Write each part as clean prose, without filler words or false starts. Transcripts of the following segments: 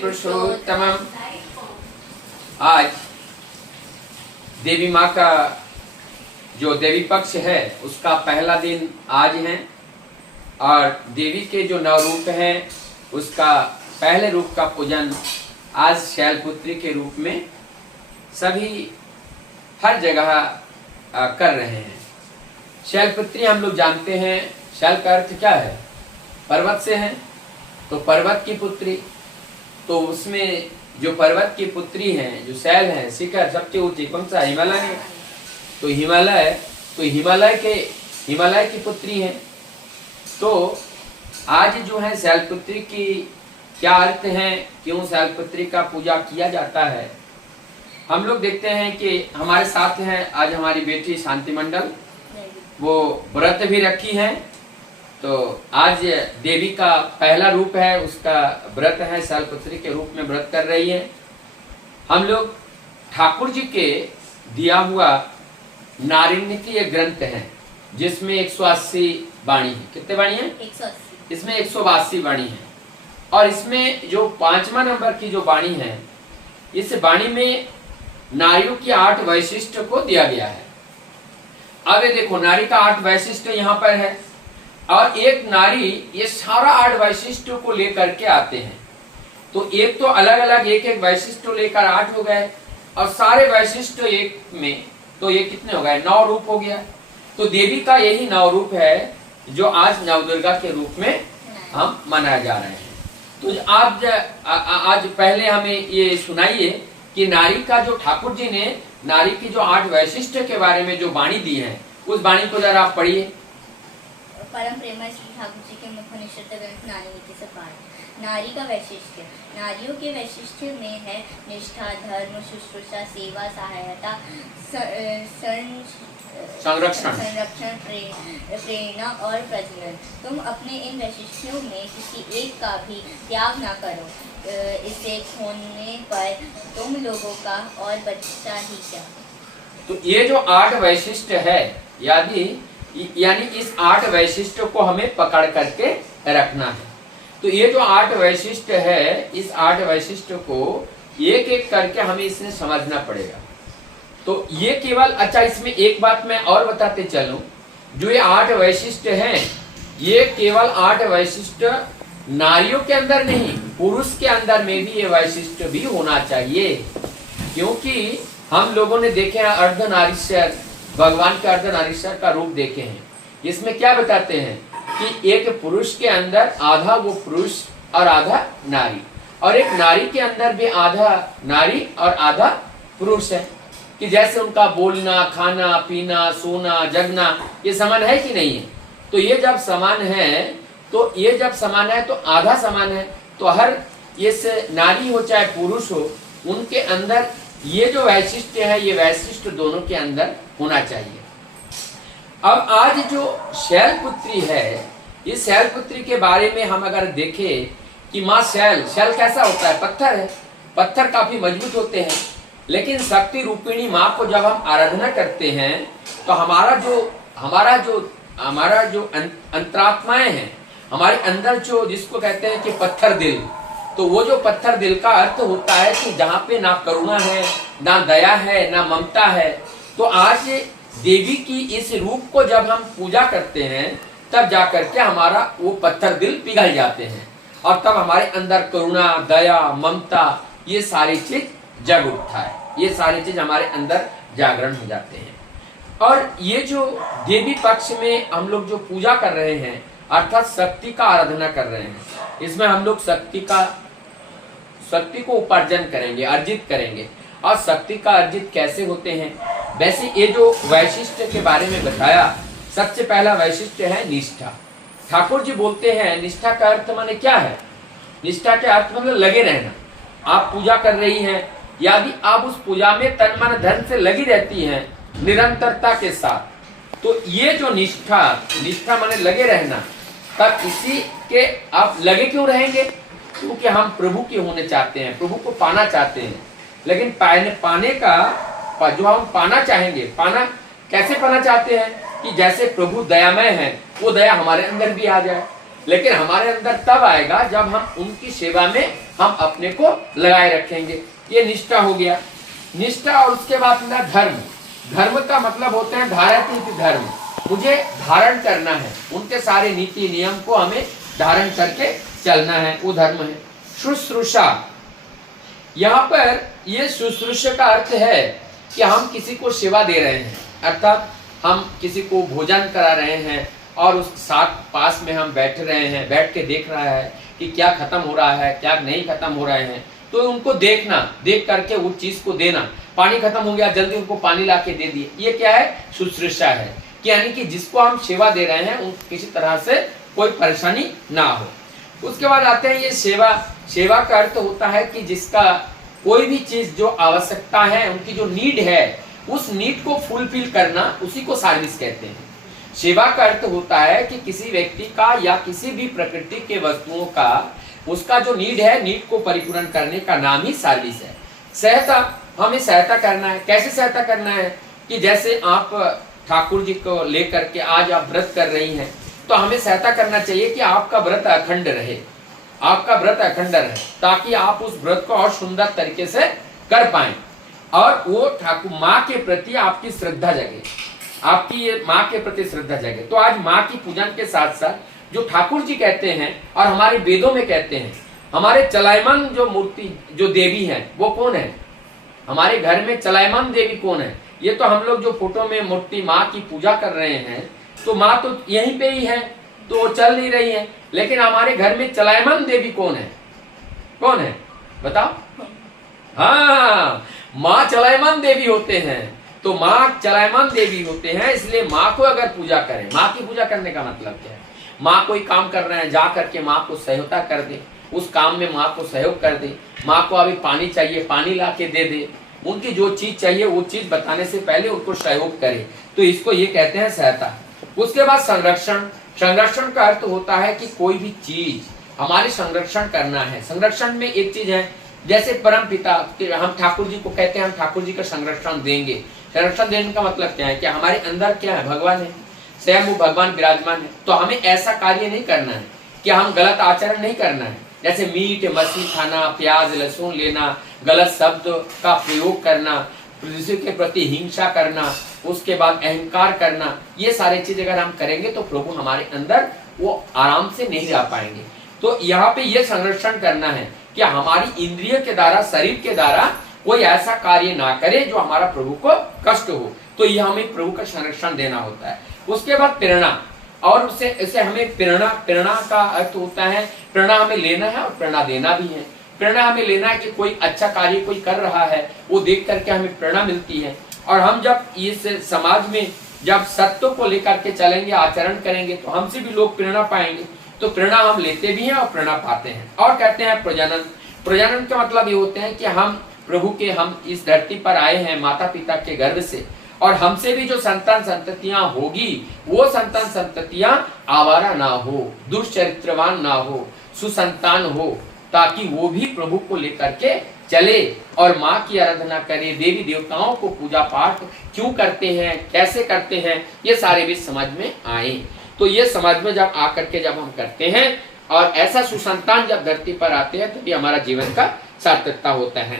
पुरुषोत्तमम्। आज देवी माँ का जो देवी पक्ष है उसका पहला दिन आज है और देवी के जो नौ रूप हैं उसका पहले रूप का पूजन आज शैलपुत्री के रूप में सभी हर जगह कर रहे हैं। शैलपुत्री हम लोग जानते हैं, शैल का अर्थ क्या है? पर्वत से है, तो पर्वत की पुत्री। तो उसमें जो पर्वत की पुत्री है, जो शैल है, शिखर सबसे ऊंची कौन सा? हिमालय है। तो हिमालय की पुत्री है। तो आज जो है शैलपुत्री की क्या अर्थ है, क्यों शैलपुत्री का पूजा किया जाता है, हम लोग देखते हैं कि हमारे साथ हैं आज हमारी बेटी शांति मंडल, वो व्रत भी रखी है। तो आज देवी का पहला रूप है, उसका व्रत है, शैलपुत्री के रूप में व्रत कर रही है। हम लोग ठाकुर जी के दिया हुआ नारिण्य की एक ग्रंथ है जिसमें 180 वाणी है। कितने वाणी है? 180। इसमें 182 वाणी है और इसमें जो 5वां नंबर की जो वाणी है, इस वाणी में नारियों की 8 वैशिष्ट को दिया गया है। अब ये देखो, नारी का 8 वैशिष्ट यहाँ पर है और एक नारी ये सारा 8 वैशिष्ट को लेकर के आते हैं। तो एक तो अलग अलग एक एक वैशिष्ट लेकर 8 हो गए और सारे वैशिष्ट एक में, तो ये कितने हो गए? 9 रूप हो गया। तो देवी का यही 9 रूप है जो आज नवदुर्गा के रूप में हम मनाए जा रहे हैं। तो आज पहले हमें ये सुनाइए कि नारी का जो ठाकुर जी ने नारी की जो 8 वैशिष्ट के बारे में जो वाणी दी है, उस वाणी को जरा आप पढ़िए। परम प्रेमा श्री ठाकुर जी के मुख निश्चित ग्रंथ नारी नीति से पाठ। नारी का वैशिष्ट्य। नारियों के वैशिष्ट्य में है निष्ठा, धर्म, शुश्रूषा, सेवा, सहायता, संरक्षण, प्रेरणा और प्रजनन। तुम अपने इन वैशिष्ट्यों में किसी एक का भी त्याग न करो। इसे खोने पर तुम लोगों का और बच्चा ही क्या। तो ये जो 8 वैशिष्ट है, यानी इस 8 वैशिष्ट को हमें पकड़ करके रखना है। तो ये जो 8 वैशिष्ट है, इस 8 वैशिष्ट को एक एक करके हमें इसमें समझना पड़ेगा। तो ये केवल, अच्छा इसमें एक बात मैं और बताते चलूं, जो ये 8 वैशिष्ट हैं, ये केवल 8 वैशिष्ट नारियों के अंदर नहीं, पुरुष के अंदर में भी ये वैशिष्ट भी होना चाहिए। क्योंकि हम लोगों ने देखे हैं अर्धनारीश्वर, भगवान के अर्धनारीश्वर का रूप देखे हैं। इसमें क्या बताते हैं कि एक पुरुष के अंदर आधा वो पुरुष और आधा नारी, और एक नारी के अंदर भी आधा नारी और आधा पुरुष है। कि जैसे उनका बोलना, खाना, पीना, सोना, जगना, ये समान है कि नहीं है? तो ये जब समान है तो आधा समान है। तो हर ये नारी हो चाहे पुरुष हो, उनके अंदर ये जो वैशिष्ट है, ये वैशिष्ट दोनों के अंदर होना चाहिए। अब आज जो शैलपुत्री है, इस शैलपुत्री के बारे में हम अगर देखें कि माँ शैल कैसा होता है? पत्थर है। पत्थर काफी मजबूत होते हैं, लेकिन शक्ति रूपिणी माँ को जब हम आराधना करते हैं तो हमारा जो अंतरात्माएं हैं, हमारे अंदर जो जिसको कहते हैं कि पत्थर दिल, तो वो जो पत्थर दिल का अर्थ होता है कि जहाँ पे ना करुणा है, ना दया है, ना ममता है। तो आज देवी की इस रूप को जब हम पूजा करते हैं, तब जाकर के हमारा वो पत्थर दिल पिघल जाते हैं और तब हमारे अंदर करुणा, दया, ममता, ये सारी चीज जग उठता है। ये सारी चीज हमारे अंदर जागरण हो जाते हैं। और ये जो देवी पक्ष में हम लोग जो पूजा कर रहे हैं, अर्थात शक्ति का आराधना कर रहे हैं, इसमें हम लोग शक्ति को उपार्जन करेंगे, अर्जित करेंगे। और शक्ति का अर्जित कैसे होते हैं? वैसे ये जो वैशिष्ट के बारे में बताया, सबसे पहला वैशिष्ट है निष्ठा। ठाकुर जी बोलते हैं निष्ठा का अर्थ माने क्या है? निष्ठा के अर्थ मतलब लगे रहना। आप पूजा कर रही हैं, यदि आप उस पूजा में तन मन धन से लगी रहती हैं निरंतरता के साथ, तो ये जो निष्ठा माने लगे रहना, तब इसी के आप लगे क्यों रहेंगे? क्योंकि हम प्रभु के होने चाहते हैं, प्रभु को पाना चाहते हैं। लेकिन पाने का जो हम पाना चाहेंगे, कैसे पाना चाहते हैं? कि जैसे प्रभु दयामय है, वो दया हमारे अंदर भी आ जाए। लेकिन हमारे अंदर तब आएगा जब हम उनकी सेवा में हम अपने को लगाए रखेंगे। ये निष्ठा हो गया। निष्ठा, और उसके बाद ना धर्म। धर्म का मतलब होते हैं धारयति धर्म, मुझे धारण करना है, उनके सारे नीति नियम को हमें धारण करके चलना है, वो धर्म है। शुश्रूषा, यहाँ पर ये शुश्रूषा का अर्थ है कि हम किसी को सेवा दे रहे हैं, अर्थात हम किसी को भोजन करा रहे हैं और उस साथ पास में हम बैठ रहे हैं, बैठ के देख रहा है कि क्या खत्म हो रहा है, क्या नहीं खत्म हो रहे हैं, तो उनको देखना, देख करके उस चीज को देना। पानी खत्म हो गया, जल्दी उनको पानी ला के दे दिए, ये क्या है? शुश्रूषा है। यानी कि जिसको हम सेवा दे रहे हैं उन किसी तरह से कोई परेशानी ना हो। उसके बाद आते हैं ये सेवा। सेवा का अर्थ होता है कि जिसका कोई भी चीज जो आवश्यकता है, उनकी जो नीड है, उस नीड को फुलफिल करना, उसी को सर्विस कहते हैं। सेवा का अर्थ होता है कि किसी व्यक्ति का या किसी भी प्रकृति के वस्तुओं का उसका जो नीड है, नीड को परिपूर्ण करने का नाम ही सर्विस है। सहायता, हमें सहायता करना है। कैसे सहायता करना है? कि जैसे आप ठाकुर जी को लेकर के आज आप व्रत कर रही हैं, तो हमें सहायता करना चाहिए कि आपका व्रत अखंड रहे, आपका व्रत अखंड रहे, ताकि आप उस व्रत को और सुंदर तरीके से कर पाएं और वो ठाकुर माँ के प्रति आपकी श्रद्धा जगे, आपकी ये माँ के प्रति श्रद्धा जगे। तो आज माँ की पूजन के साथ साथ जो ठाकुर जी कहते हैं और हमारे वेदों में कहते हैं, हमारे चलायमान जो मूर्ति जो देवी है वो कौन है? हमारे घर में चलायमान देवी कौन है? ये तो हम लोग जो फोटो में मूर्ति माँ की पूजा कर रहे हैं, तो माँ तो यहीं पे ही है, तो वो चल नहीं रही है, लेकिन हमारे घर में चलायमान देवी कौन है? कौन है बताओ? हाँ, माँ चलायमान देवी होते हैं। तो माँ चलायमान देवी होते हैं, इसलिए माँ को अगर पूजा करें, माँ की पूजा करने का मतलब क्या है? माँ कोई काम कर रहे हैं, जा करके माँ को सहयोगिता कर दे, उस काम में माँ को सहयोग कर दे। माँ को अभी पानी चाहिए, पानी ला के दे दे, उनकी जो चीज चाहिए वो चीज बताने से पहले उनको सहयोग करे, तो इसको ये कहते हैं सहायता। उसके बाद संरक्षण। संरक्षण का अर्थ होता है कि कोई भी चीज हमारे संरक्षण करना है। संरक्षण में एक चीज है, जैसे परम पिता, हम ठाकुर जी को कहते हैं हम ठाकुर जी का संरक्षण देंगे। संरक्षण देने का मतलब क्या है? कि हमारे अंदर क्या है? भगवान है, स्वयं वो भगवान विराजमान है। तो हमें ऐसा कार्य नहीं करना है कि हम गलत आचरण नहीं करना है, जैसे मीट मछली खाना, प्याज लहसुन लेना, गलत शब्द का प्रयोग करना, दूसरे के प्रति हिंसा करना, उसके बाद अहंकार करना, ये सारे चीज अगर हम करेंगे तो प्रभु हमारे अंदर वो आराम से नहीं रह पाएंगे। तो यहाँ पे ये संरक्षण करना है कि हमारी इंद्रिय के द्वारा, शरीर के द्वारा कोई ऐसा कार्य ना करे जो हमारा प्रभु को कष्ट हो। तो यह हमें प्रभु का संरक्षण देना होता है। उसके बाद प्रेरणा, और उससे हमें प्रेरणा का अर्थ होता है प्रेरणा हमें लेना है और प्रेरणा देना भी है। प्रेरणा हमें लेना है कि कोई अच्छा कार्य कोई कर रहा है, वो देख करके हमें प्रेरणा मिलती है। और हम जब इस समाज में जब सत्य को लेकर के चलेंगे, आचरण करेंगे, तो हमसे भी लोग प्रेरणा पाएंगे। तो प्रेरणा हम लेते भी हैं और प्रेरणा पाते हैं। और कहते हैं प्रजनन। प्रजनन का मतलब ये होते हैं कि हम प्रभु के, हम इस धरती पर आए हैं माता पिता के गर्भ से, और हमसे भी जो संतान संततियां होगी, वो संतान संततियां आवारा ना हो, दुष्चरित्रवान ना हो, सुसंतान हो, ताकि वो भी प्रभु को लेकर के चले और माँ की आराधना करे। देवी देवताओं को पूजा पाठ क्यों करते हैं, कैसे करते हैं, ये सारे भी समझ में आए। तो ये समझ में जब आकर के जब हम करते हैं और ऐसा सुसंतान जब धरती पर आते हैं, तभी हमारा जीवन का सार्थकता होता है।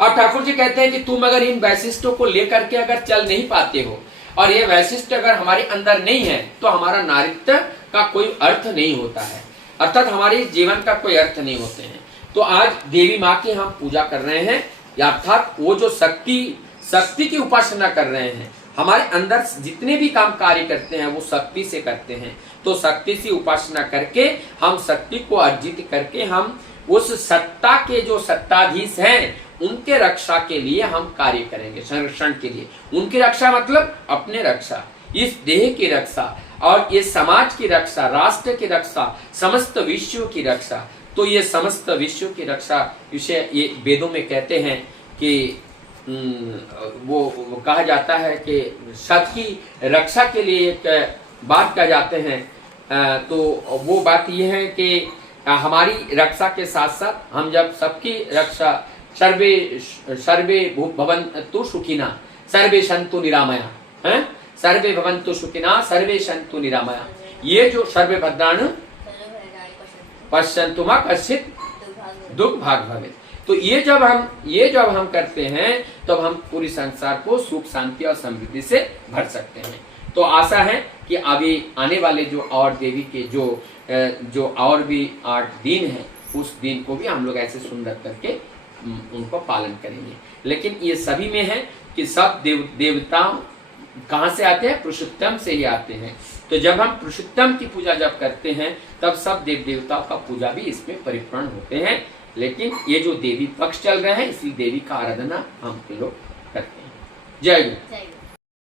और ठाकुर जी कहते हैं कि तुम अगर इन वैशिष्टों को लेकर के अगर चल नहीं पाते हो, और ये वैशिष्ट अगर हमारे अंदर नहीं है, तो हमारा नारित्व का कोई अर्थ नहीं होता है, अर्थात हमारे जीवन का कोई अर्थ नहीं होते हैं। तो आज देवी माँ की हम पूजा कर रहे हैं, अर्थात वो जो शक्ति की उपासना कर रहे हैं, हमारे अंदर जितने भी काम कार्य करते हैं वो शक्ति से करते हैं। तो शक्ति से उपासना करके हम शक्ति को अर्जित करके हम उस सत्ता के जो सत्ताधीश हैं उनके रक्षा के लिए हम कार्य करेंगे, संरक्षण के लिए। उनकी रक्षा मतलब अपने रक्षा, इस देह की रक्षा, और ये समाज की रक्षा, राष्ट्र की रक्षा, समस्त विश्व की रक्षा। तो ये समस्त विश्व की रक्षा विषय ये वेदों में कहते हैं कि वो कहा जाता है कि सत की रक्षा के लिए एक बात कह जाते हैं। तो वो बात ये है कि हमारी रक्षा के साथ साथ हम जब सबकी रक्षा, सर्वे भवन्तु सुखिना सर्वे सन्तु निरामया, हैं, सर्वे भवन्तु सुखिना सर्वे सन्तु निरामया, ये जो सर्वे भद्राणि पश्यन्तुमा कश्चित् दुर्भाग्य दुख भाग भवे। तो ये जब हम करते हैं तब हम पूरी संसार को सुख शांति और समृद्धि से भर सकते हैं। तो आशा है कि अभी आने वाले जो और देवी के जो और भी 8 दिन है, उस दिन को भी हम लोग ऐसे सुंदर करके उनको पालन करेंगे। लेकिन ये सभी में है कि सब देवता कहाँ से आते हैं? पुरुषोत्तम से ही आते हैं। तो जब हम पुरुषोत्तम की पूजा जब करते हैं तब सब देव देवताओं का पूजा भी इसमें परिपूर्ण होते हैं। लेकिन ये जो देवी पक्ष चल रहे हैं, इसलिए देवी का आराधना हम लोग करते हैं। जय गुरु। जय